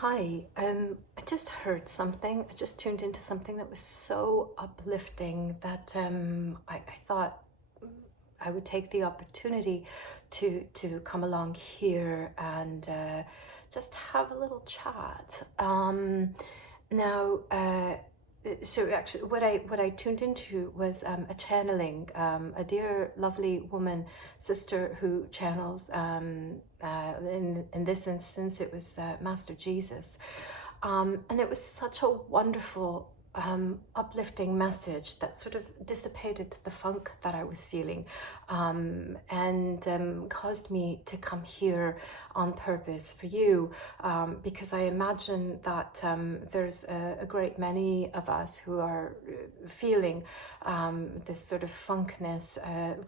Hi, I just heard something. I just tuned into something that was so uplifting that I thought I would take the opportunity to come along here and just have a little chat. Now, so actually, what I tuned into was a channeling. A dear, lovely woman, sister who channels. In this instance, it was Master Jesus, and it was such a wonderful, uplifting message that sort of dissipated the funk that I was feeling, and caused me to come here on purpose for you, because I imagine that there's a great many of us who are feeling this sort of funkness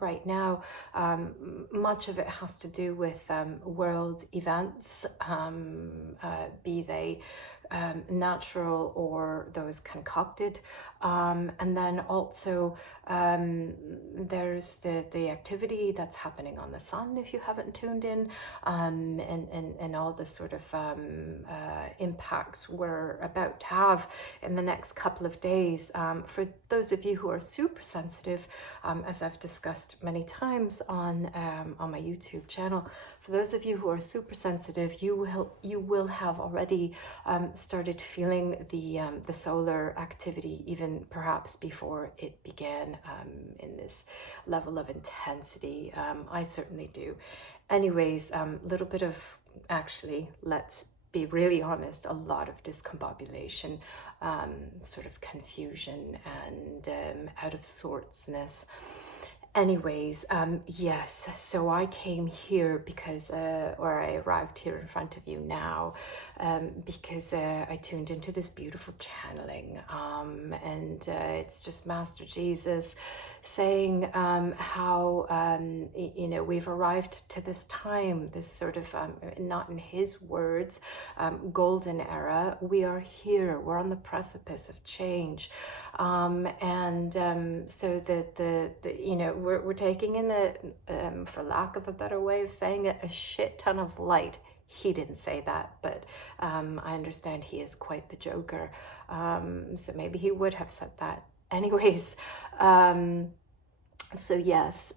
right now. Much of it has to do with world events, be they natural or those concocted, and then also there's the activity that's happening on the sun, if you haven't tuned in, and all the sort of impacts we're about to have in the next couple of days. For those of you who are super sensitive, as I've discussed many times on my YouTube channel, for those of you who are super sensitive, you will have already started feeling the solar activity even perhaps before it began, in this level of intensity. I certainly do. Anyways, little bit of, actually, let's be really honest, a lot of discombobulation, sort of confusion and out of sortsness. Anyways, yes, so I came here because, or I arrived here in front of you now, because I tuned into this beautiful channeling, and it's just Master Jesus saying how, we've arrived to this time, this sort of, not in his words, golden era. We are here, we're on the precipice of change. So we're taking in for lack of a better way of saying it, a shit ton of light. He didn't say that, but I understand he is quite the joker. So maybe he would have said that. Anyways, so yes,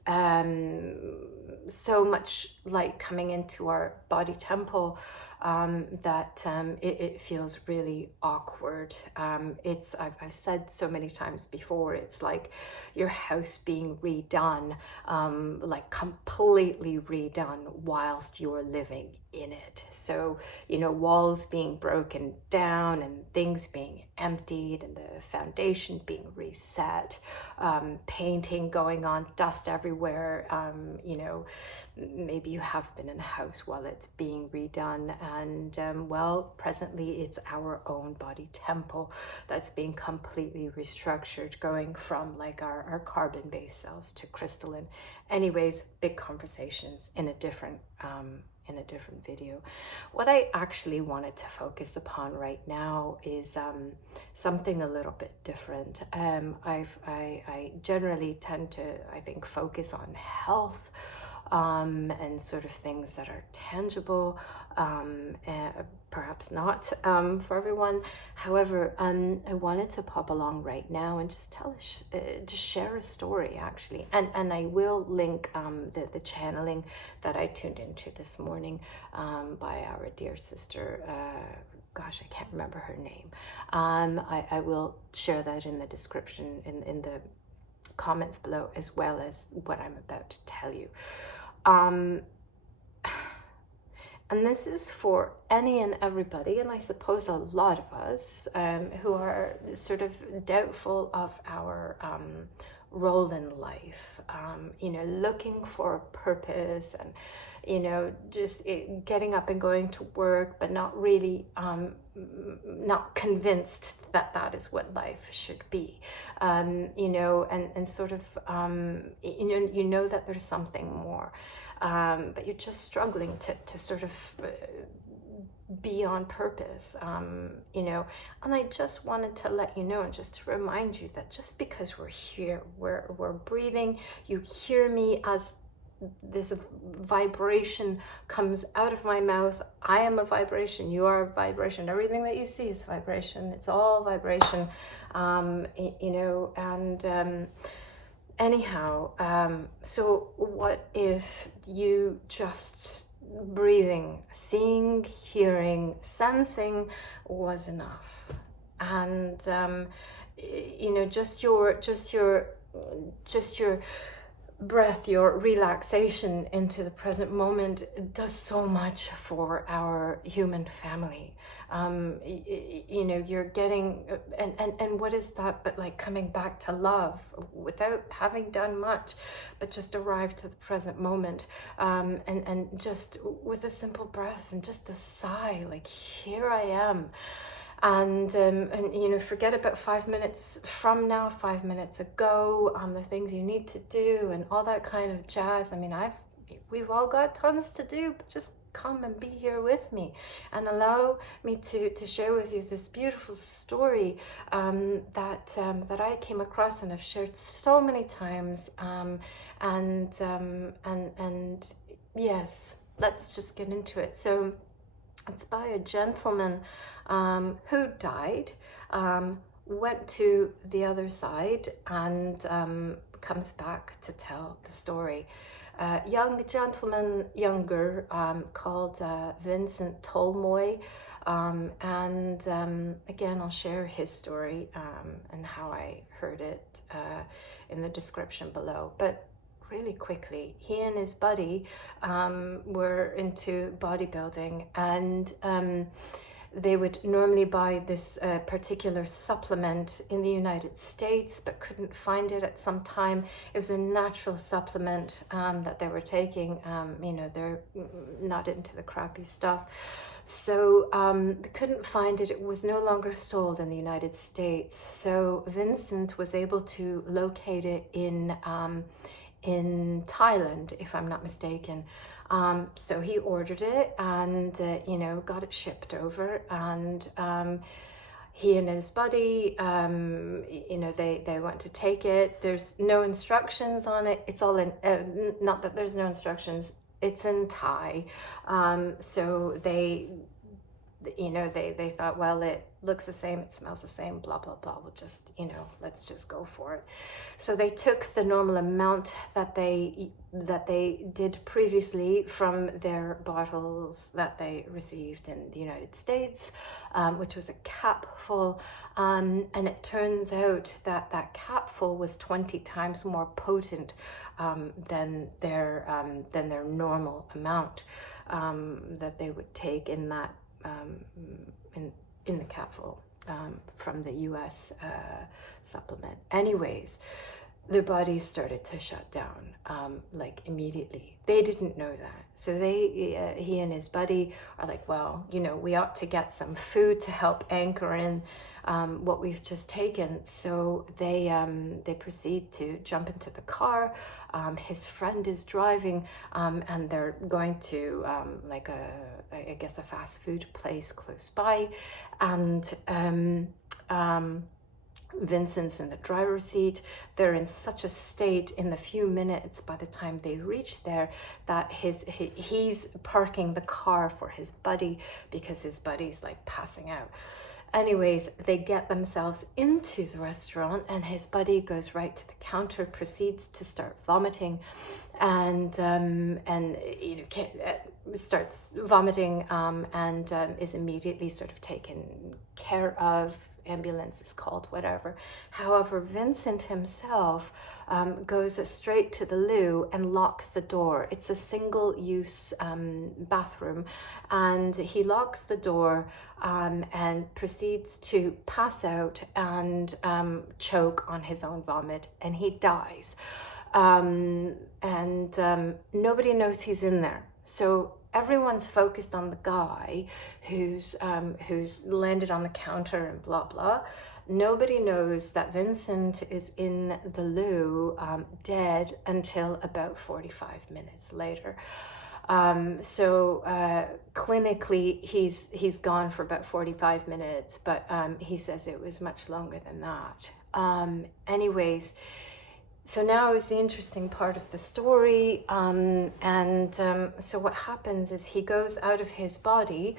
so much light coming into our body temple, that it feels really awkward. I've said so many times before, it's like your house being redone, like completely redone whilst you're living in it. So, walls being broken down and things being emptied and the foundation being reset, painting going on, dust everywhere. Maybe you have been in a house while it's being redone, and presently it's our own body temple that's being completely restructured, going from like our carbon-based cells to crystalline. Anyways, big conversations in a different video. What I actually wanted to focus upon right now is something a little bit different. I generally tend to, I think, focus on health, and sort of things that are tangible, perhaps not for everyone. However, I wanted to pop along right now and just just share a story, actually, and I will link the channeling that I tuned into this morning, by our dear sister. Gosh, I can't remember her name. I will share that in the description, in the comments below, as well as what I'm about to tell you. And this is for any and everybody, and I suppose a lot of us, who are sort of doubtful of our role in life, looking for a purpose, and just getting up and going to work, but not really, not convinced that that is what life should be, and sort of, that there's something more, but you're just struggling to sort of be on purpose, and I just wanted to let you know, and just to remind you, that just because we're here, we're breathing, you hear me as this vibration comes out of my mouth. I am a vibration. You are a vibration. Everything that you see is vibration. It's all vibration, you know. And anyhow, so what if you just breathing, seeing, hearing, sensing was enough, and you know, just your breath, your relaxation into the present moment does so much for our human family. You know, you're getting, and what is that but like coming back to love without having done much, but just arrive to the present moment, and just with a simple breath and just a sigh, like, here I am. And you know, forget about 5 minutes from now, 5 minutes ago, the things you need to do and all that kind of jazz. I mean, we've all got tons to do, but just come and be here with me and allow me to share with you this beautiful story that I came across and I've shared so many times. And yes, let's just get into it. So it's by a gentleman who died, went to the other side, and comes back to tell the story. Young gentleman, younger, called Vincent Tolman, and again, I'll share his story and how I heard it in the description below. But really quickly, he and his buddy were into bodybuilding, and they would normally buy this particular supplement in the United States, but couldn't find it at some time. It was a natural supplement that they were taking. You know, they're not into the crappy stuff. So they couldn't find it. It was no longer sold in the United States. So Vincent was able to locate it in Thailand, if I'm not mistaken. So he ordered it and, you know, got it shipped over, and he and his buddy, you know, they went to take it. There's no instructions on it. It's all in, not that there's no instructions, it's in Thai. So they, you know, they thought, well, it looks the same, it smells the same, blah, blah, blah. We'll just, you know, let's just go for it. So they took the normal amount that they did previously from their bottles that they received in the United States, which was a capful. And it turns out that that capful was 20 times more potent than their normal amount that they would take in that in the capful from the US supplement. Anyways, their bodies started to shut down like immediately. They didn't know that. So he and his buddy are like, well, you know, we ought to get some food to help anchor in what we've just taken. So they proceed to jump into the car. His friend is driving, and they're going to like I guess a fast food place close by, and Vincent's in the driver's seat. They're in such a state in the few minutes by the time they reach there that he's parking the car for his buddy because his buddy's like passing out. Anyways, they get themselves into the restaurant, and his buddy goes right to the counter, proceeds to start vomiting, and you know, starts vomiting, and is immediately sort of taken care of. Ambulance is called, whatever. However, Vincent himself goes straight to the loo and locks the door. It's a single-use bathroom, and he locks the door and proceeds to pass out and choke on his own vomit, and he dies. And nobody knows he's in there. So everyone's focused on the guy who's landed on the counter and blah blah. Nobody knows that Vincent is in the loo, dead, until about 45 minutes later. So clinically he's gone for about 45 minutes, but he says it was much longer than that. Anyways, So now is the interesting part of the story. So what happens is he goes out of his body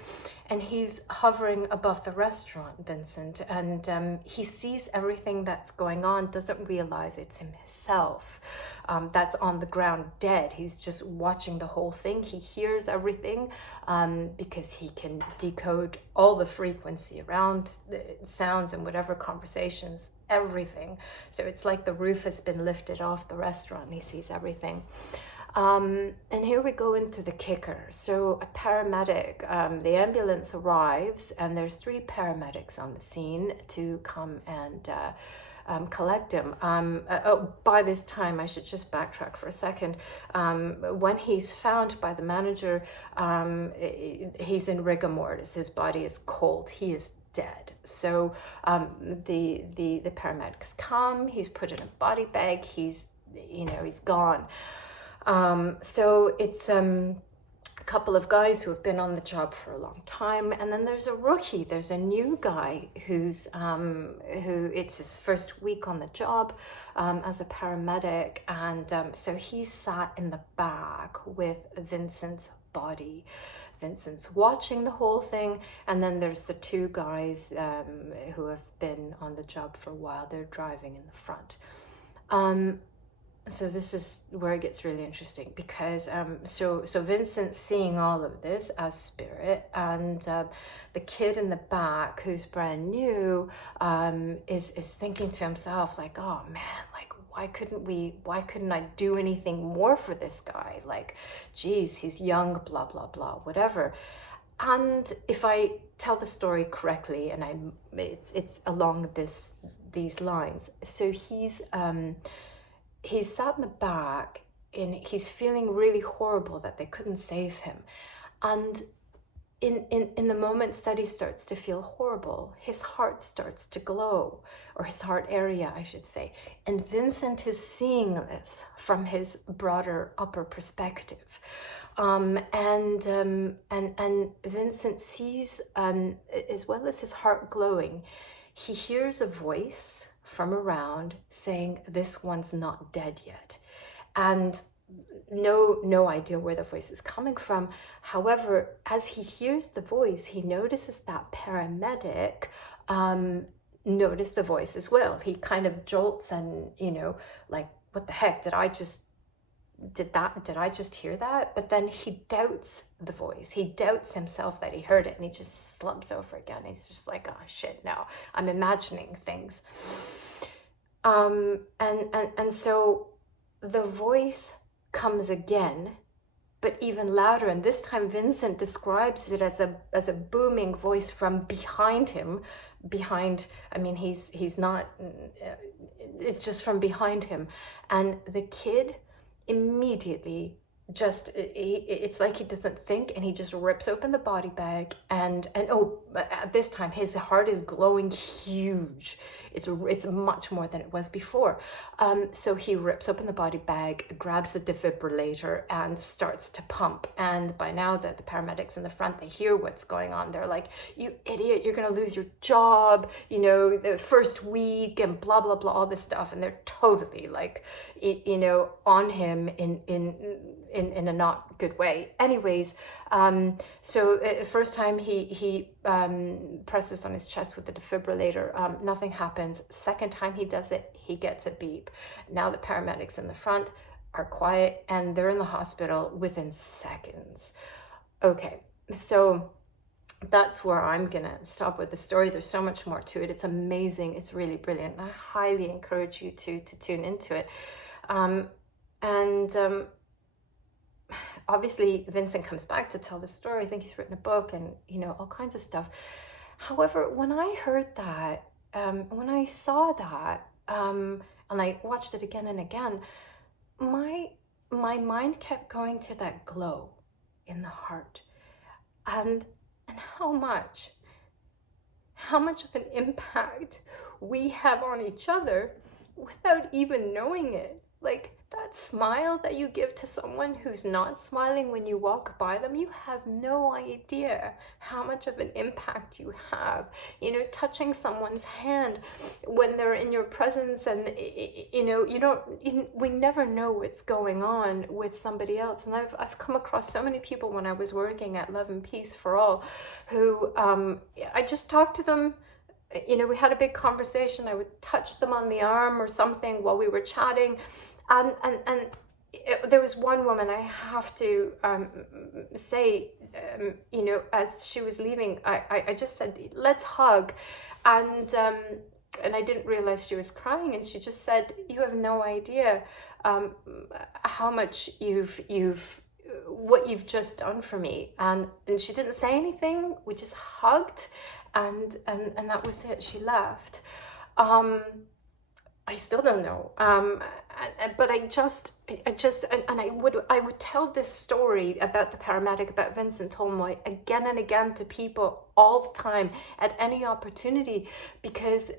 and he's hovering above the restaurant, Vincent, and he sees everything that's going on, doesn't realize it's himself that's on the ground dead. He's just watching the whole thing. He hears everything because he can decode all the frequency around the sounds and whatever conversations, everything. So it's like the roof has been lifted off the restaurant and he sees everything. And here we go into the kicker. So a paramedic, the ambulance arrives and there's 3 paramedics on the scene to come and collect him. By this time, I should just backtrack for a second. When he's found by the manager, he's in rigor mortis. His body is cold. He is dead. So the paramedics come. He's put in a body bag. He's gone. So it's a couple of guys who have been on the job for a long time, and then there's a rookie. There's a new guy who it's his first week on the job as a paramedic, and so he's sat in the back with Vincent's body. Vincent's watching the whole thing, and then there's the 2 guys who have been on the job for a while. They're driving in the front. So this is where it gets really interesting, because so Vincent's seeing all of this as spirit, and the kid in the back who's brand new is thinking to himself like, oh man, like why couldn't I do anything more for this guy? Like, geez, he's young, blah blah blah, whatever. And if I tell the story correctly, and it's along these lines. So he's sat in the back and he's feeling really horrible that they couldn't save him. And in the moments that he starts to feel horrible, his heart starts to glow, or his heart area, I should say. And Vincent is seeing this from his broader upper perspective. And Vincent sees, as well as his heart glowing, he hears a voice from around saying, this one's not dead yet. And no idea where the voice is coming from. However, as he hears the voice, he notices that paramedic noticed the voice as well. He kind of jolts and, like, what the heck, did I just hear that? But then he doubts the voice. He doubts himself that he heard it, and he just slumps over again. He's just like, oh shit, no, I'm imagining things. And so the voice comes again, but even louder. And this time Vincent describes it as a booming voice from behind him. He's not, it's just from behind him. And the kid immediately it's like he doesn't think, and he just rips open the body bag, and at this time his heart is glowing huge. It's much more than it was before. So he rips open the body bag, grabs the defibrillator, and starts to pump. And by now the paramedics in the front, they hear what's going on. They're like, you idiot, you're gonna lose your job, the first week, and blah blah blah, all this stuff. And they're totally like, on him in a not good way. Anyways, so first time he presses on his chest with the defibrillator, nothing happens. Second time he does it, he gets a beep. Now the paramedics in the front are quiet, and they're in the hospital within seconds. Okay, so that's where I'm gonna stop with the story. There's so much more to it. It's amazing. It's really brilliant. I highly encourage you to tune into it. Obviously Vincent comes back to tell the story. I think he's written a book and all kinds of stuff. However, when I heard that, when I saw that, and I watched it again and again, my mind kept going to that glow in the heart, and how much of an impact we have on each other without even knowing it. Like, that smile that you give to someone who's not smiling when you walk by them, you have no idea how much of an impact you have. You know, touching someone's hand when they're in your presence, and you know, we never know what's going on with somebody else. And I've come across so many people when I was working at Love and Peace for All, who I just talked to them. You know, we had a big conversation. I would touch them on the arm or something while we were chatting, and there was one woman, I have to say, you know, as she was leaving, I just said, let's hug, and I didn't realize she was crying, and she just said, you have no idea how much what you've just done for me. And she didn't say anything. We just hugged, and that was it. She left. I still don't know. But I would tell this story about the paramedic, about Vincent Tolman, again and again to people all the time at any opportunity, because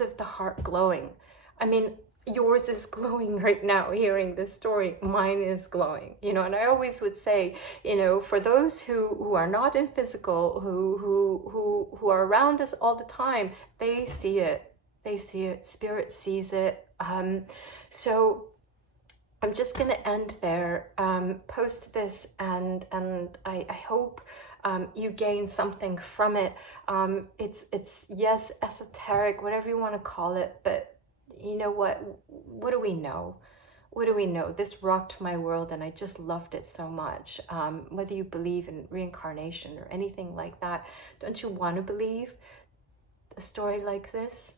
of the heart glowing. I mean, yours is glowing right now hearing this story. Mine is glowing, you know. And I always would say, you know, for those who are not in physical, who are around us all the time, they see it. They see it. Spirit sees it. So I'm just going to end there. Post this, and I hope you gain something from it. It's yes, esoteric, whatever you want to call it, but you know what? What do we know? What do we know? This rocked my world, and I just loved it so much. Whether you believe in reincarnation or anything like that, don't you want to believe a story like this?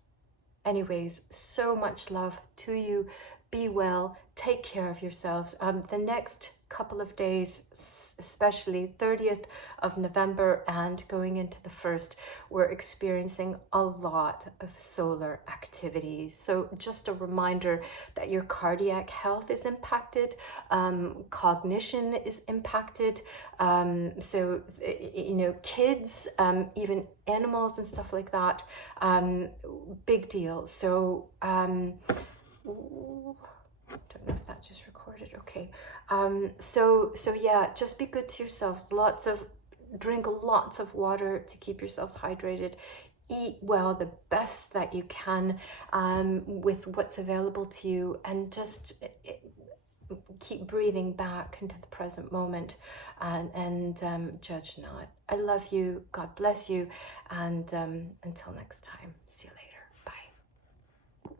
Anyways, so much love to you. Be well. Take care of yourselves. The next couple of days, especially 30th of November and going into the 1st, we're experiencing a lot of solar activities. So just a reminder that your cardiac health is impacted, cognition is impacted. So, you know, kids, even animals and stuff like that, big deal. So, don't know if that just recorded. Okay. So yeah, just be good to yourselves. Drink lots of water to keep yourselves hydrated. Eat well, the best that you can, with what's available to you, and just keep breathing back into the present moment, and judge not. I love you. God bless you. And until next time, see you later.